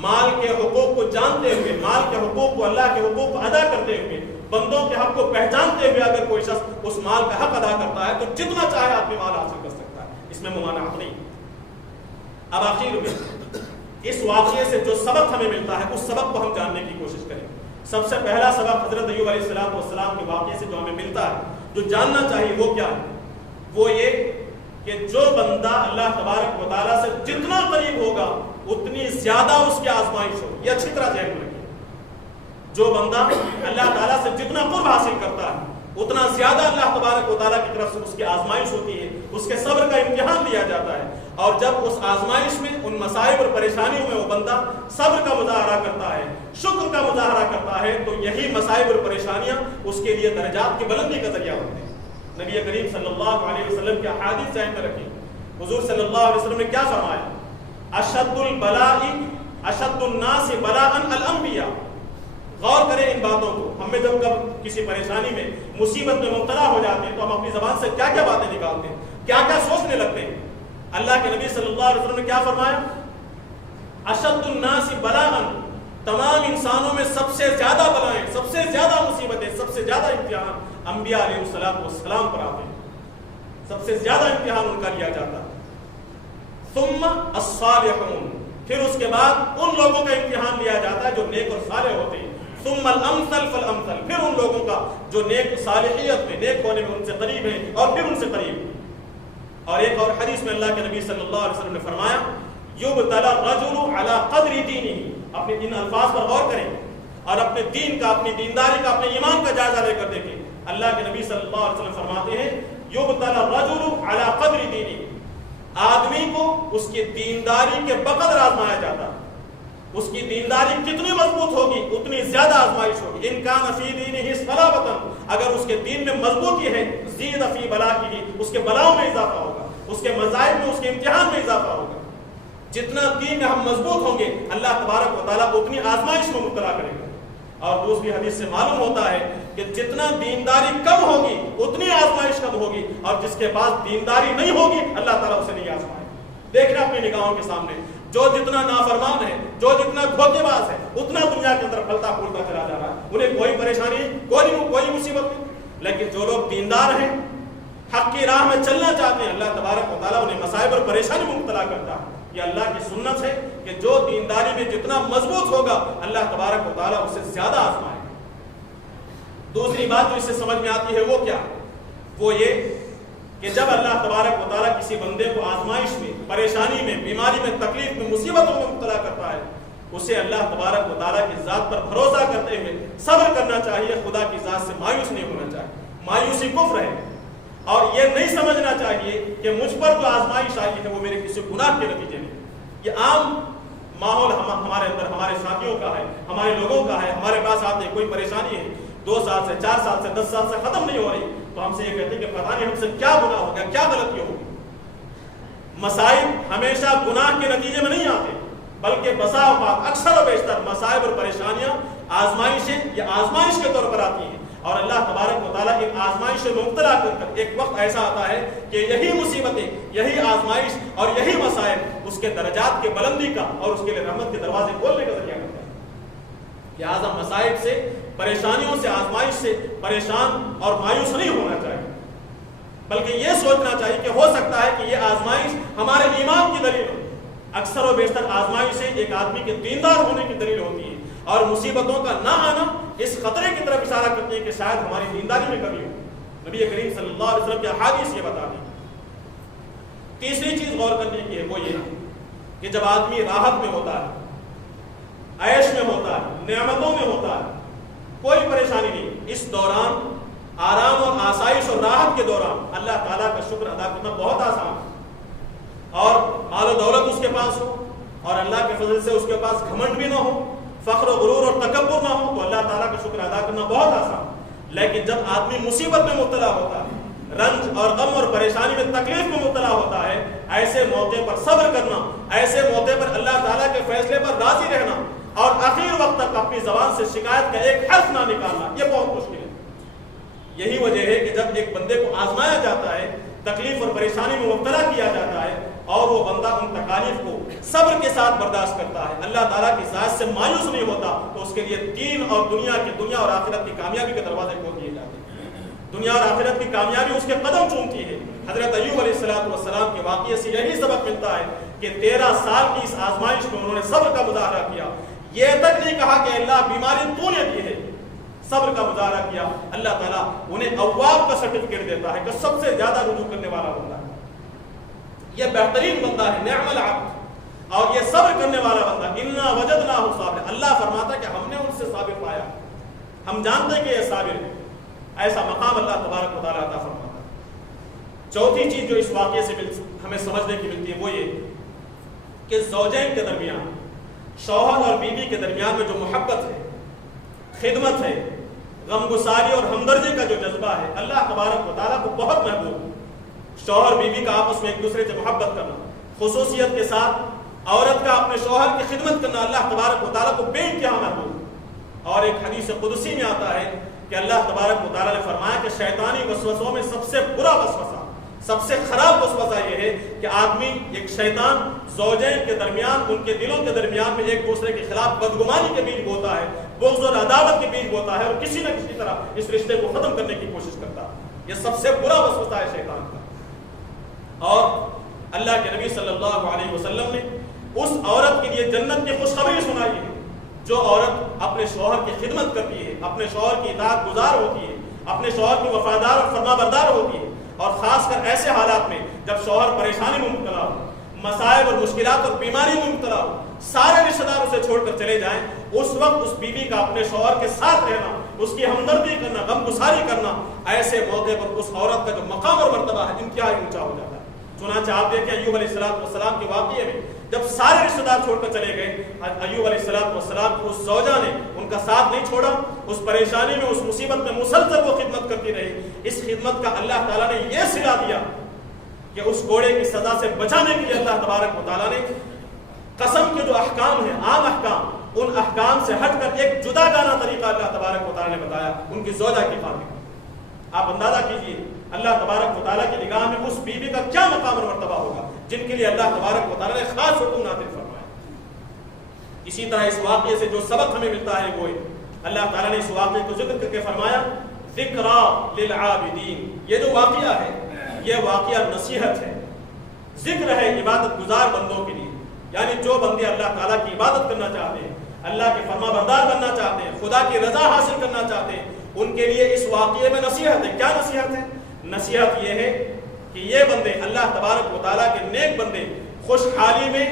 مال کے حقوق کو جانتے ہوئے, مال کے حقوق کو, اللہ کے حقوق کو ادا کرتے ہوئے, بندوں کے حق کو پہچانتے ہوئے اگر کوئی شخص اس مال کا حق ادا کرتا ہے تو جتنا چاہے آدمی مال حاصل کر سکتا ہے, اس میں ممانعت نہیں. اب آخر میں اس واقعے سے جو سبق ہمیں ملتا ہے اس سبق کو ہم جاننے کی کوشش کریں. سب سے پہلا سبق حضرت ایوب علیہ السلام کے واقعے سے جو ہمیں ملتا ہے, جو جاننا چاہیے وہ کیا ہے, وہ یہ کہ جو بندہ اللہ تبارک و تعالیٰ سے جتنا قریب ہوگا اتنی زیادہ اس کی آزمائش ہوگی. یہ اچھی طرح ذہن میں رکھیں. جو بندہ اللہ تعالیٰ سے جتنا قرب حاصل کرتا ہے اتنا زیادہ اللہ تبارک و تعالیٰ کی طرف سے اس کی آزمائش ہوتی ہے، اس کے صبر کا امتحان لیا جاتا ہے، اور جب اس آزمائش میں ان مصائب اور پریشانیوں میں وہ بندہ صبر کا مظاہرہ کرتا ہے، شکر کا مظاہرہ کرتا ہے، تو یہی مصائب اور پریشانیاں اس کے لیے درجات کی بلندی کا ذریعہ ہوتے ہیں۔ نبی کریم صلی اللہ علیہ وسلم کی احادیث ذہن میں رکھیں، حضور صلی اللہ علیہ وسلم نے کیا فرمایا؟ اشد البلاء اشد الناس بلاء الانبیاء۔ غور کریں ان باتوں کو، ہم میں جب کسی پریشانی میں مصیبت میں مبتلا ہو جاتے ہیں تو ہم اپنی زبان سے کیا کیا باتیں نکالتے ہیں، کیا کیا سوچنے لگتے ہیں۔ اللہ کے نبی صلی اللہ علیہ وسلم نے کیا فرمایا؟ اشد الناس بلاء، تمام انسانوں میں سب سے زیادہ بلائیں، سب سے زیادہ مصیبتیں، سب سے زیادہ امتحان انبیاء علیہ السلام پر آتے ہیں، سب سے زیادہ امتحان ان کا لیا جاتا ہے۔ ثم الصالحون، پھر اس کے بعد ان لوگوں کا امتحان لیا جاتا ہے جو نیک اور صالح ہوتے ہیں۔ ثم الامثل فالامثل، پھر ان لوگوں کا جو نیک صالحیت میں، نیک ہونے میں ان سے قریب ہیں اور پھر ان سے قریب۔ اور ایک اور حدیث میں اللہ کے نبی صلی اللہ علیہ وسلم نے فرمایا یبتلی الرجل علی قدر دینہ، اپنے ان الفاظ پر غور کریں اور اپنے دین کا، اپنی دینداری کا، اپنے ایمان کا جائزہ لے کر دیکھیں۔ اللہ کے نبی صلی اللہ علیہ وسلم فرماتے ہیں یبتلی الرجل علی قدر دینہ، آدمی کو اس کی دینداری کے بقدر آزمایا جاتا ہے، اس کی دینداری کتنی مضبوط ہوگی اتنی زیادہ آزمائش ہوگی۔ ان کان فی دینہ صلابۃ، اگر اس کے دین میں مضبوطی ہے، زید فی بلائہ، اس کے بلاؤں میں اضافہ ہوگا، اس کے مصائب میں، اس کے امتحان میں اضافہ ہوگا۔ جتنا دین میں ہم مضبوط ہوں گے اللہ تبارک و تعالیٰ اتنی آزمائش میں مبتلا کرے گا۔ اور دوسری حدیث سے معلوم ہوتا ہے کہ جتنا دینداری کم ہوگی اتنی آزمائش کم ہوگی، اور جس کے پاس دینداری نہیں ہوگی اللہ تعالیٰ اسے نہیں آزمائے۔ دیکھ رہے اپنی نگاہوں کے سامنے، جو جتنا نافرمان ہے، جو جتنا دھوکے باز ہے، اتنا دنیا کے اندر پھلتا پھولتا چلا جا رہا ہے، انہیں کوئی پریشانی، کوئی مصیبت نہیں۔ لیکن جو لوگ دیندار ہیں، حق کی راہ میں چلنا چاہتے ہیں، اللہ تبارک و تعالیٰ انہیں مصائب اور پریشانی میں مبتلا کرتا ہے۔ یہ اللہ کی سنت ہے کہ جو دینداری میں جتنا مضبوط ہوگا اللہ تبارک و تعالیٰ اسے زیادہ آزمائے۔ دوسری بات جو اس سے سمجھ میں آتی ہے وہ کیا؟ وہ یہ کہ جب اللہ تبارک و تعالیٰ کسی بندے کو آزمائش میں، پریشانی میں، بیماری میں، تکلیف میں، مصیبتوں میں مبتلا کرتا ہے، اسے اللہ تبارک و تعالیٰ کی ذات پر بھروسہ کرتے ہوئے صبر کرنا چاہیے، خدا کی ذات سے مایوس نہیں ہونا چاہیے۔ مایوسی کفر ہے، اور یہ نہیں سمجھنا چاہیے کہ مجھ پر جو آزمائش آئی ہے وہ میرے کسی گناہ کے نتیجے میں۔ یہ عام ماحول ہمارے اندر، ہمارے ساتھیوں کا ہے، ہمارے لوگوں کا ہے۔ ہمارے پاس آتے ہیں، کوئی پریشانی ہے، 2 سال سے، 4 سال سے، 10 سال سے ختم نہیں ہو رہی، تو ہم سے یہ کہتے ہیں کہ پتہ نہیں ہم سے کیا گناہ ہو گیا، کیا غلطی ہوگی۔ مصائب ہمیشہ گناہ کے نتیجے میں نہیں آتے، بلکہ بسا اوقات، اکثر و بیشتر مصائب اور پریشانیاں آزمائشیں یہ آزمائش کے طور پر آتی ہیں، اور اللہ تبارک و تعالیٰ ان آزمائشوں میں مبتلا کر ایک وقت ایسا آتا ہے کہ یہی مصیبتیں، یہی آزمائش اور یہی مصائب اس کے درجات کے بلندی کا اور اس کے لیے رحمت کے دروازے کھولنے کا ذریعہ کرتا ہے۔ لہٰذا مصائب سے، پریشانیوں سے، آزمائش سے پریشان اور مایوس نہیں ہونا چاہیے، بلکہ یہ سوچنا چاہیے کہ ہو سکتا ہے کہ یہ آزمائش ہمارے ایمان کی دلیل ہو۔ اکثر و بیشتر آزمائشیں ایک آدمی کے دیندار ہونے کی دلیل ہوتی ہے، اور مصیبتوں کا نہ آنا اس خطرے کی طرف اشارہ کرتی ہے کہ شاید ہماری دینداری میں کمی ہو۔ نبی کریم صلی اللہ علیہ وسلم کی احادیث یہ بتاتی ہے۔ تیسری چیز غور کرنے کی ہے وہ یہ کہ جب آدمی راحت میں ہوتا ہے، عیش میں ہوتا ہے، نعمتوں میں ہوتا ہے، کوئی پریشانی نہیں، اس دوران آرام اور آسائش اور راحت کے دوران اللہ تعالیٰ کا شکر ادا کرنا بہت آسان ہے، اور مال و دولت اس کے پاس ہو اور اللہ کے فضل سے اس کے پاس گھمنڈ بھی نہ ہو، فخر و غرور اور تکبر نہ ہو، تو اللہ تعالیٰ کا شکر ادا کرنا بہت آسان۔ لیکن جب آدمی مصیبت میں مبتلا ہوتا ہے، رنج اور غم اور پریشانی میں، تکلیف میں مبتلا ہوتا ہے، ایسے موقع پر صبر کرنا، ایسے موقع پر اللہ تعالیٰ کے فیصلے پر راضی رہنا اور آخر وقت تک اپنی زبان سے شکایت کا ایک حرف نہ نکالنا، یہ بہت مشکل ہے۔ یہی وجہ ہے کہ جب ایک بندے کو آزمایا جاتا ہے، تکلیف اور پریشانی میں مبتلا کیا جاتا ہے، اور وہ بندہ ان تکالیف کو صبر کے ساتھ برداشت کرتا ہے، اللہ تعالیٰ کی ذات سے مایوس نہیں ہوتا، تو اس کے لیے دین اور دنیا اور آخرت کی کامیابی کے دروازے کھول دیے جاتے ہیں۔ دنیا اور آخرت کی کامیابی اس کے قدم چومتی ہے۔ حضرت ایوب علیہ السلام کے واقعے سے یہی سبق ملتا ہے کہ 13 سال کی اس آزمائش میں انہوں نے صبر کا مظاہرہ کیا، یہ تک نہیں کہا کہ اللہ بیماری تو نے دی ہے، صبر کا مظاہرہ کیا۔ اللہ تعالیٰ انہیں اواب کا سرٹیفکیٹ دیتا ہے کہ سب سے زیادہ رجوع کرنے والا بندہ ہے، یہ بہترین بندہ ہے، نعم العبد، اور یہ صبر کرنے والا بندہ، انا وجدناہ صابرا، اللہ فرماتا ہے کہ ہم نے ان سے صابر پایا، ہم جانتے ہیں کہ یہ صابر ہے، ایسا مقام اللہ تبارک و تعالیٰ عطا فرماتا ہے۔ چوتھی چیز جو اس واقعے سے ہمیں سمجھنے کی ملتی ہے وہ یہ کہ زوجین کے درمیان، شوہر اور بیوی کے درمیان میں جو محبت ہے، خدمت ہے، غم گساری اور ہمدردی کا جو جذبہ ہے، اللہ تبارک و تعالیٰ کو بہت محبوب ہے۔ شوہر بیوی کا آپس میں ایک دوسرے سے محبت کرنا، خصوصیت کے ساتھ عورت کا اپنے شوہر کی خدمت کرنا اللہ تبارک و تعالیٰ کو بے انتہا محبوب ہے۔ اور ایک حدیث قدسی میں آتا ہے کہ اللہ تبارک و تعالیٰ نے فرمایا کہ شیطانی وسوسوں میں سب سے برا وسوسہ، سب سے خراب وسوسہ یہ ہے کہ آدمی، ایک شیطان زوجین کے درمیان، ان کے دلوں کے درمیان میں ایک دوسرے کے خلاف بدگمانی کے بیج بوتا ہے، بغض اور عداوت کے بیج بوتا ہے، اور کسی نہ کسی طرح اس رشتے کو ختم کرنے کی کوشش کرتا ہے۔ یہ سب سے برا وسوسہ ہے شیطان کا۔ اور اللہ کے نبی صلی اللہ علیہ وسلم نے اس عورت کے لیے جنت کی خوشخبری سنائی ہے جو عورت اپنے شوہر کی خدمت کرتی ہے، اپنے شوہر کی اطاعت گزار ہوتی ہے، اپنے شوہر کی وفادار اور فرما بردار ہوتی ہے، اور خاص کر ایسے حالات میں جب شوہر پریشانی میں مبتلا ہو، مسائل اور مشکلات اور بیماری میں مبتلا ہو، سارے رشتہ دار اسے چھوڑ کر چلے جائیں، اس وقت اس بیوی کا اپنے شوہر کے ساتھ رہنا، اس کی ہمدردی کرنا، غم گساری کرنا، ایسے موقع پر اس عورت کا جو مقام اور مرتبہ ہے انتہائی اونچا ہو جاتا ہے۔ چنانچہ آپ دیکھیں ایوب علیہ السلام کے واقعے میں جب سارے رشتہ دار چھوڑ کر چلے گئے، ایوب علیہ السلام کی اس زوجہ نے ان کا ساتھ نہیں چھوڑا، اس پریشانی میں، اس مصیبت میں مسلسل وہ خدمت کرتی رہی۔ اس خدمت کا اللہ تعالیٰ نے یہ صلہ دیا کہ اس کوڑے کی سزا سے بچانے کے لیے اللہ تبارک و تعالیٰ نے قسم کے جو احکام ہیں، عام احکام، ان احکام سے ہٹ کر ایک جدا گانا طریقہ اللہ تبارک و تعالیٰ نے بتایا ان کی زوجہ کی خاطر۔ آپ اندازہ کیجئے اللہ تبارک و تعالیٰ کی نگاہ میں اس بیوی کا کیا مقام اور مرتبہ ہوگا جن کے لیے اللہ تبارک و تعالیٰ نے خاص حکم نازل فرمایا۔ اسی طرح اس واقعے سے جو سبق ہمیں ملتا ہے وہ اللہ تعالیٰ نے اس واقعے کو ذکر کر کے فرمایا ذکریٰ للعابدین۔ یہ جو واقعہ ہے یہ واقعہ نصیحت ہے، ذکر ہے عبادت گزار بندوں کے لیے، یعنی جو بندے اللہ تعالیٰ کی عبادت کرنا چاہتے ہیں، اللہ کے فرما بردار بننا چاہتے ہیں، خدا کی رضا حاصل کرنا چاہتے ہیں، ان کے لیے اس واقعے میں نصیحت ہے۔ کیا نصیحت ہے؟ نصیحت یہ ہے کہ یہ بندے، اللہ تبارک و تعالیٰ کے نیک بندے، خوشحالی میں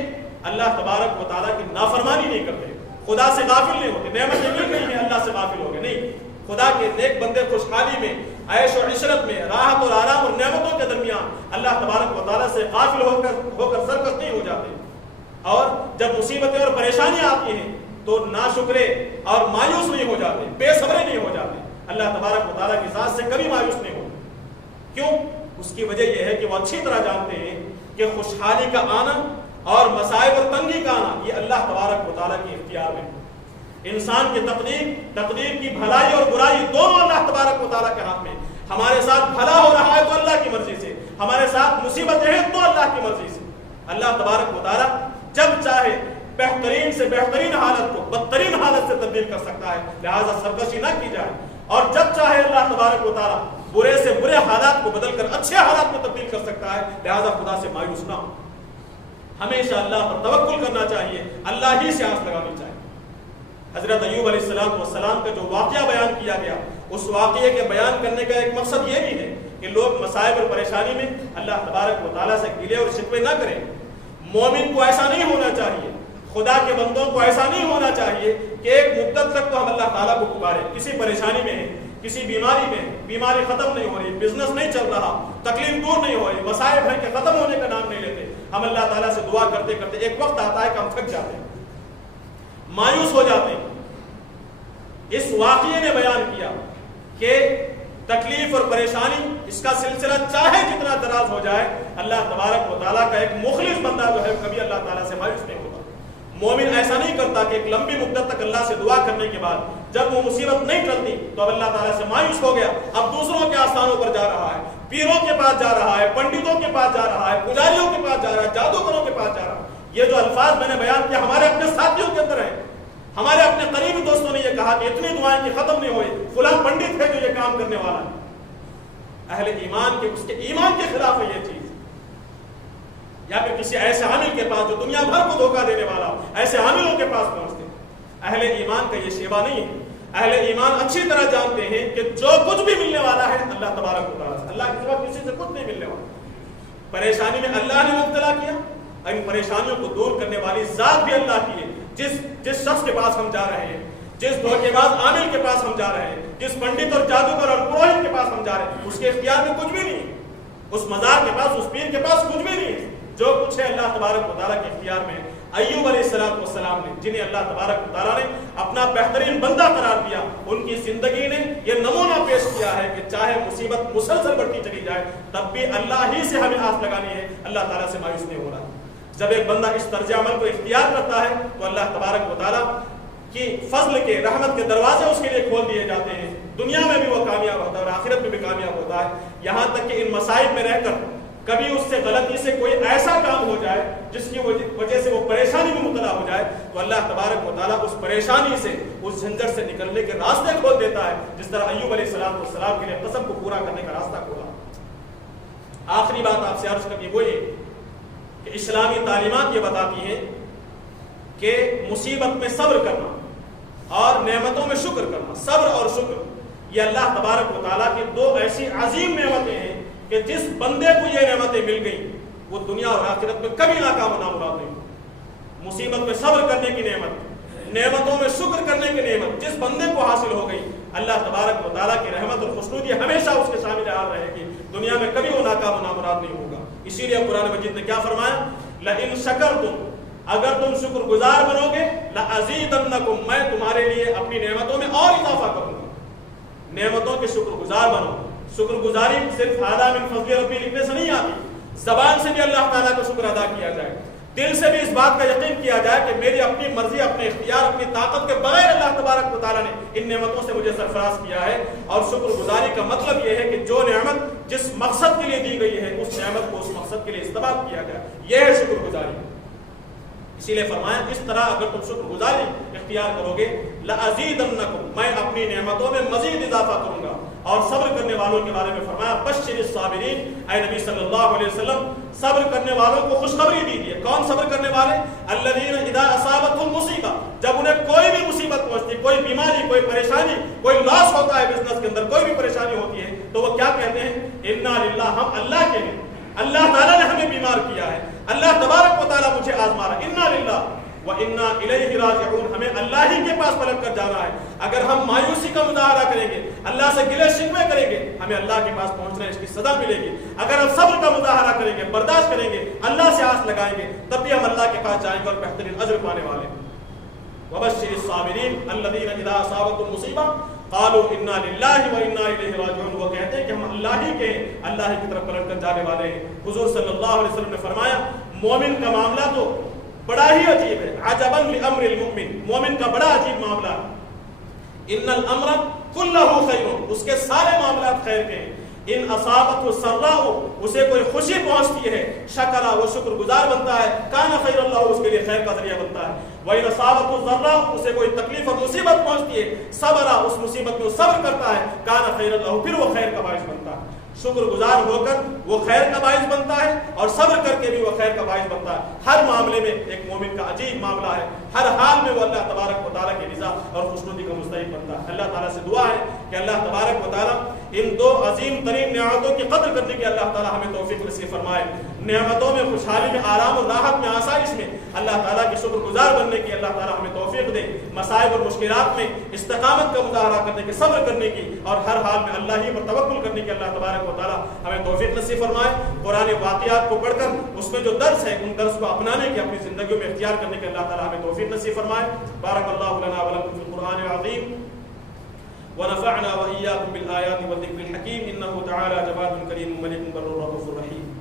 اللہ تبارک و تعالیٰ کی نافرمانی نہیں کرتے، خدا سے غافل نہیں ہوتے۔ نعمتیں مل گئی ہیں اللہ سے غافل ہو گئے نہیں، خدا کے نیک بندے خوشحالی میں، عیش و عشرت میں، راحت اور آرام اور نعمتوں کے درمیان اللہ تبارک و تعالیٰ سے غافل ہو کر سرکش نہیں ہو جاتے، اور جب مصیبتیں اور پریشانیاں آتی ہیں تو ناشکرے اور مایوس نہیں ہو جاتے، بے صبرے نہیں ہو جاتے، اللہ تبارک و تعالیٰ کی ذات سے کبھی مایوس نہیں ہوتے۔ کیوں؟ اس کی وجہ یہ ہے کہ وہ اچھی طرح جانتے ہیں کہ خوشحالی کا آنا اور مصائب اور تنگی کا آنا یہ اللہ تبارک و تعالیٰ کے اختیار میں۔ انسان کی تقدیر کی بھلائی اور برائی دونوں اللہ تبارک و تعالیٰ کے ہاتھ میں۔ ہمارے ساتھ بھلا ہو رہا ہے تو اللہ کی مرضی سے، ہمارے ساتھ مصیبتیں ہیں تو اللہ کی مرضی سے۔ اللہ تبارک و تعالیٰ جب چاہے بہترین سے بہترین حالت کو بدترین حالت سے تبدیل کر سکتا ہے، لہٰذا سرکشی نہ کی جائے، اور جب چاہے اللہ تبارک و تعالیٰ برے سے برے حالات کو بدل کر اچھے حالات میں تبدیل کر سکتا ہے، لہذا خدا سے مایوس نہ ہو، ہمیشہ اللہ پر توکل کرنا چاہیے، اللہ ہی سے آس لگانی چاہیے۔ حضرت ایوب علیہ السلام کا جو واقعہ بیان کیا گیا، اس واقعے کے بیان کرنے کا ایک مقصد یہ بھی ہے کہ لوگ مصائب اور پریشانی میں اللہ تبارک و تعالیٰ سے گلے اور شکوے نہ کریں۔ مومن کو ایسا نہیں ہونا چاہیے، خدا کے بندوں کو ایسا نہیں ہونا چاہیے کہ ایک مدت تک تو ہم اللہ تعالیٰ کو پکارے، کسی پریشانی میں ہیں، کسی بیماری میں، بیماری ختم نہیں ہو رہی، بزنس نہیں چل رہا، تکلیف دور نہیں ہو رہی، مصائب ہیں کہ ختم ہونے کا نام نہیں لیتے، ہم اللہ تعالیٰ سے دعا کرتے کرتے ایک وقت آتا ہے کہ ہم تھک جاتے ہیں، مایوس ہو جاتے ہیں۔ اس واقعے نے بیان کیا کہ تکلیف اور پریشانی اس کا سلسلہ چاہے جتنا دراز ہو جائے، اللہ تبارک و تعالیٰ کا ایک مخلص بندہ جو ہے کبھی اللہ تعالیٰ سے مایوس نہیں ہوتا۔ مومن ایسا نہیں کرتا کہ ایک لمبی مدت تک اللہ سے دعا کرنے کے بعد جب وہ مصیبت نہیں ٹلتی تو اب اللہ تعالیٰ سے مایوس ہو گیا، اب دوسروں کے آستانوں پر جا رہا ہے، پیروں کے پاس جا رہا ہے، پنڈتوں کے پاس جا رہا ہے، پجاریوں کے پاس جا رہا ہے، جادوگروں کے پاس جا رہا ہے۔ یہ جو الفاظ میں نے بیان کیا ہمارے اپنے ساتھیوں کے اندر ہیں، ہمارے اپنے قریبی دوستوں نے یہ کہا کہ اتنی دعائیں کی ختم نہیں ہوئی، فلاں پنڈت ہے جو یہ کام کرنے والا ہے۔ اہل ایمان کے اس کے ایمان کے خلاف ہے یہ چیز، یا پھر کسی ایسے عامل کے پاس جو دنیا بھر کو دھوکہ دینے والا ہو، ایسے عاملوں کے پاس پہنچتے۔ اہل ایمان کا یہ شیبہ نہیں ہے۔ اہل ایمان اچھی طرح جانتے ہیں کہ جو کچھ بھی ملنے والا ہے اللہ تبارک و تعالیٰ سے، اللہ کے سوا کسی سے کچھ نہیں ملنے والا۔ پریشانی میں اللہ نے مبتلا کیا، ان پریشانیوں کو دور کرنے والی ذات بھی اللہ کی ہے۔ جس شخص کے پاس ہم جا رہے ہیں، جس دھوکے باز عامل کے پاس ہم جا رہے ہیں، جس پنڈت اور جادوگر اور پروہت کے پاس ہم جا رہے ہیں، اس کے اختیار میں کچھ بھی نہیں ہے، اس مزار کے پاس، اس پیر کے پاس کچھ بھی نہیں ہے، جو کچھ ہے اللہ تبارک و تعالیٰ کے اختیار میں ہے۔ ایوب علیہ السلام نے، جنہیں اللہ تبارک و تعالیٰ نے اپنا بہترین بندہ قرار دیا، ان کی زندگی نے یہ نمونہ پیش کیا ہے کہ چاہے مصیبت مسلسل بڑھتی چلی جائے تب بھی اللہ ہی سے ہمیں آس لگانی ہے، اللہ تعالیٰ سے مایوس نہیں ہونا۔ جب ایک بندہ اس طرز عمل کو اختیار کرتا ہے تو اللہ تبارک و تعالیٰ کی فضل کے، رحمت کے دروازے اس کے لیے کھول دیے جاتے ہیں، دنیا میں بھی وہ کامیاب ہوتا ہے اور آخرت میں بھی کامیاب ہوتا ہے۔ یہاں تک کہ ان مصائب میں رہ کر کبھی اس سے غلطی سے کوئی ایسا کام ہو جائے جس کی وجہ سے وہ پریشانی میں مبتلا ہو جائے تو اللہ تبارک و تعالیٰ اس پریشانی سے، اس جھنجٹ سے نکلنے کے راستے کھول دیتا ہے، جس طرح ایوب علیہ السلام کے لیے قسم کو پورا کرنے کا راستہ کھولا۔ آخری بات آپ سے عرض کرنی وہ یہ کہ اسلامی تعلیمات یہ بتاتی ہیں کہ مصیبت میں صبر کرنا اور نعمتوں میں شکر کرنا، صبر اور شکر، یہ اللہ تبارک و تعالیٰ کی دو ایسی عظیم نعمتیں ہیں کہ جس بندے کو یہ نعمتیں مل گئیں وہ دنیا اور آخرت میں کبھی ناکام و نامراد نہیں۔ مصیبت میں صبر کرنے کی نعمت، نعمتوں میں شکر کرنے کی نعمت جس بندے کو حاصل ہو گئی، اللہ تبارک و تعالیٰ کی رحمت اور خوشنودی ہمیشہ اس کے شامل حال رہے گی، دنیا میں کبھی وہ ناکام و نامراد نہیں ہوگا۔ اسی لیے قرآن مجید نے کیا فرمایا؟ لَإِن شَكَرْتُمْ، اگر تم شکر گزار بنو گے، لَأَزِيدَنَّكُمْ، میں تمہارے لیے اپنی نعمتوں میں اور اضافہ کروں گا۔ نعمتوں کے شکر گزار بنو۔ شکر گزاری صرف ہذا من فضل ربی لکھنے سے نہیں آتی، زبان سے بھی اللہ تعالیٰ کا شکر ادا کیا جائے، دل سے بھی اس بات کا یقین کیا جائے کہ میری اپنی مرضی، اپنے اختیار، اپنی طاقت کے بغیر اللہ تبارک و تعالیٰ نے ان نعمتوں سے مجھے سرفراز کیا ہے۔ اور شکر گزاری کا مطلب یہ ہے کہ جو نعمت جس مقصد کے لیے دی گئی ہے اس نعمت کو اس مقصد کے لیے استعمال کیا جائے، یہ ہے شکر گزاری۔ اسی لیے فرمایا اس طرح اگر تم شکر گزاری اختیار کرو گے، لَأَزِيدَنَّكُمْ، میں اپنی نعمتوں میں مزید اضافہ کروں گا۔ اور صبر کرنے والوں کے بارے میں فرمایا بشر الصابرین، اے نبی صلی اللہ علیہ وسلم صبر کرنے والوں کو خوشخبری دیجیے۔ کون صبر کرنے والے؟ الذین اذا اصابتهم مصیبہ، جب انہیں کوئی بھی مصیبت پہنچتی، کوئی بیماری، کوئی پریشانی، کوئی لاس ہوتا ہے بزنس کے اندر، کوئی بھی پریشانی ہوتی ہے تو وہ کیا کہتے ہیں؟ انا للہ، ہم اللہ کے ہیں، اللہ تعالیٰ نے ہمیں بیمار کیا ہے، اللہ تبارک و تعالیٰ مجھے آزما رہا ہے، انا للہ وَإِنَّا إِلَيْهِ رَاجِعُونَ، ہمیں اللہ ہی کے پاس پلٹ کر جانا ہے۔ اگر ہم مایوسی کا مظاہرہ کریں گے، اللہ سے گلے شکوے کریں گے، ہمیں اللہ کے پاس پہنچنا ہے، اس کی سزا ملے گی۔ اگر ہم صبر کا مظاہرہ کریں گے، برداشت کریں گے، اللہ سے آس لگائیں گے، تب بھی ہم اللہ کے پاس جائیں گے اور بہترین اجر پانے والے ہیں۔ وَبَشِّرِ الصَّابِرِينَ الَّذِينَ إِذَا أَصَابَتْهُمْ مُصِيبَةٌ قَالُوا إِنَّا لِلَّهِ وَإِنَّا إِلَيْهِ رَاجِعُونَ، وہ کہتے ہیں کہ ہم اللہ ہی کے ہیں، اللہ ہی کی طرف پلٹ کر جانے والے ہیں۔ حضور صلی اللہ علیہ وسلم نے فرمایا مومن کا معاملہ تو بڑا ہی عجیب ہے، عجبا لامر المؤمن، مومن کا بڑا عجیب معاملہ ہے۔ ان الامر کلہ خیر، اس کے سارے معاملات خیر کے ہیں۔ ان اصابته السراء، اسے کوئی خوشی پہنچتی ہے، شکر، وہ شکر گزار بنتا ہے، کان خیر اللہ، اس کے لیے خیر کا ذریعہ بنتا ہے۔ وَإِنْ أَصَابَتْهُ الضَّرَّاءُ، اسے کوئی تکلیف اور مصیبت پہنچتی ہے، صبر، اس مصیبت میں وہ صبر کرتا ہے، کان خیر اللہ، پھر وہ خیر کا باعث بنتا ہے۔ شکر گزار ہو کر وہ خیر کا باعث بنتا ہے اور صبر کر کے بھی وہ خیر کا باعث بنتا ہے۔ ہر معاملے میں ایک مومن کا عجیب معاملہ ہے، ہر حال میں وہ اللہ تبارک و تعالیٰ کی رضا اور خوشنودی کا مستحق بنتا ہے۔ اللہ تعالیٰ سے دعا ہے کہ اللہ تبارک و تعالیٰ ان دو عظیم ترین نعمتوں کی قدر کرنے کی اللہ تعالیٰ ہمیں توفیق نصیب فرمائے۔ نعمتوں میں، خوشحالی میں، آرام اور راحت میں، آسائش میں اللہ تعالیٰ کی شکر گزار بننے کی اللہ تعالیٰ ہمیں توفیق دے۔ مصائب اور مشکلات میں استقامت کا مظاہرہ کرنے کی، صبر کرنے کی اور ہر حال میں اللہ ہی پر توکل کرنے کی اللہ تبارک و تعالیٰ ہمیں توفیق نصیب فرمائے۔ قرآن واقعات کو پڑھ کر اس میں جو درس ہے ان درس کو اپنانے کی، اپنی زندگیوں میں اختیار کرنے کی اللہ تعالیٰ ہمیں توفیق نصیب فرمائے۔ بارک اللہ لنا ولکم فی القرآن العظیم ونفعنا وإياكم بالآيات والذكر الحكيم إنه تعالى جواد كريم ملك بر رؤوف رحيم۔